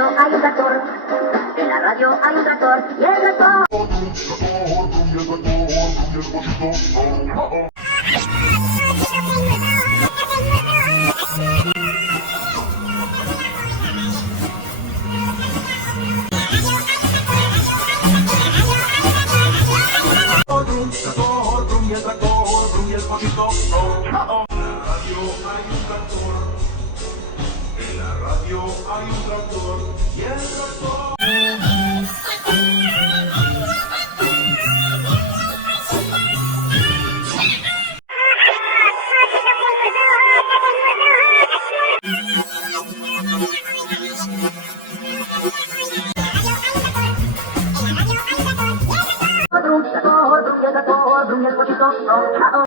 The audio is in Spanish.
radio hay un tractor, en la radio hay un tractor y el tractor. Hay un tractor y el tractor. Otro, y el tractor, y el pollito.